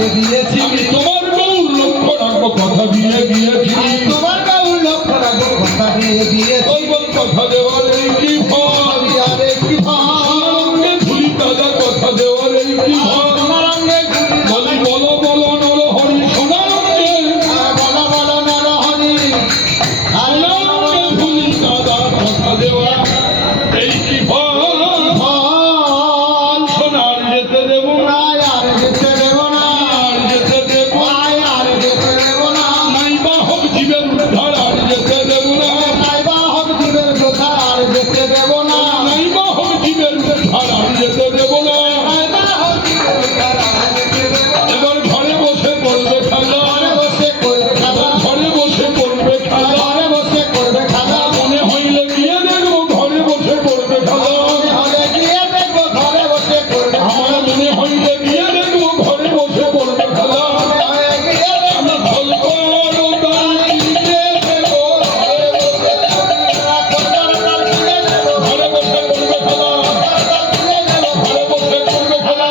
দিয়ে দিয়েছি, আমি তোমার গৌর লক্ষ্য রাখবো কথা দিয়ে দিয়েছি, তোমার গৌর লক্ষ্য রাখবো কথা দিয়ে দিয়েছি। কথা দেওয়ার এই কি ভাব, আরে কি ভাব, ধুলি দাদা কথা দেওয়ার এই কি ভাব। তোমার অঙ্গে বলি বলো বলো নর হরি সোনার অঙ্গে, বলো বলো নর হরি, সোনার অঙ্গে ধুলি দাদা কথা দেওয়া এই কি ভাব। সোনার যেতে দেব না, আর যেতে দেব না, আর যেতে দেব আর যেতে দেব না, নাই বা হোক জীবের উদ্ধার আর যেতে দেব না, নাই বা হোক জীবের কথা আর যেতে দেব না, নাই বা হোক জীবের উদ্ধার আর যেতে দেব না। নাই বা হোক জীবের কথা আর যেতে দেব না। এবার ঘরে বসে করবে খেলা, ঘরে বসে করবে খাওয়া, ঘরে বসে করবে খেলা, ঘরে বসে করবে খাওয়া, মনে হইলে গিয়ে দেখবো ঘরে বসে করবে খেলা। মনে হলে গিয়ে দেখবো ঘরে বসে করবে আমার মনে হইলে গিয়ে দেখবো ঘরে বসে করবে খেলা। মনে হয়ে গিয়ে দেখবো আমি গল্প আরো গান দিয়ে দেবো, ঘরে বসে করবে খেলা, ঘরে বসে করবে খেলা।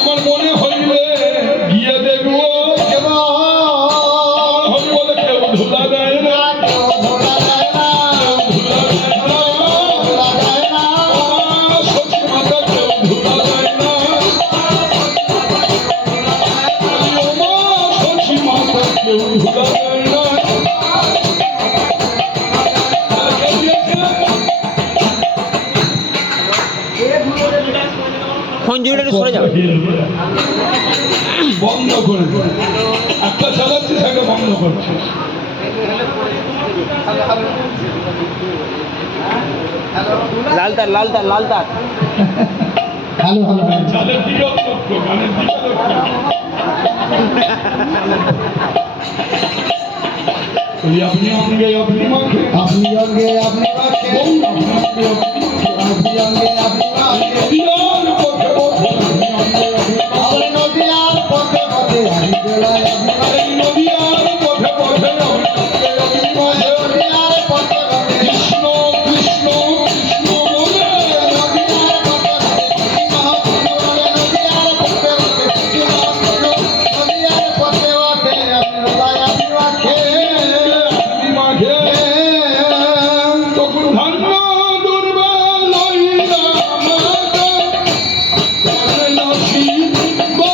আমার মনে হইলে গিয়ে দেখবো, আমার হরি বলে কেউ ধুলা দেয় না, ধুলা দেয় না। সখী মাতা কেউ ধুলা দেয় না, ও মা সখী মাতা কেউ ধুলা দেয় না। ফোন জুড়ে একটু সরে যাবে। বন্ধ করে দে। একটা চালাচ্ছিস একটা বন্ধ করছিস। লাল তার লাল তার লাল তার। হ্যালো হ্যালো চালের দিকে লক্ষ্য, গানের দিকে লক্ষ্য। বলি আপনি অঙ্গে আপনি মাখে, আপনি অঙ্গে আপনি মাখে, আপনি অঙ্গে আপনি মাখে, নদীয়ার পথে পথে আপনি অঙ্গে আপনি মাখে। আপনি নদীয়ার পথে পথে আমি বেলায় আপনি মাখে, এই নদীয়ার পথে পথে আপনি অঙ্গে আপনি মাখে। নদীয়ার পথে পথে কৃষ্ণ কৃষ্ণ কৃষ্ণ বলে, নদীয়ার পথে পথে কৃষ্ণ বলে, নদীয়ার পথে পথে কৃষ্ণ বলে, নদীয়ার পথে পথে আমি বেলায় আপনি মাখে। আপনি মাঝে তখন ধান্য দুর্বা লইয়া মাতা করে নাসি বা।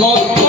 God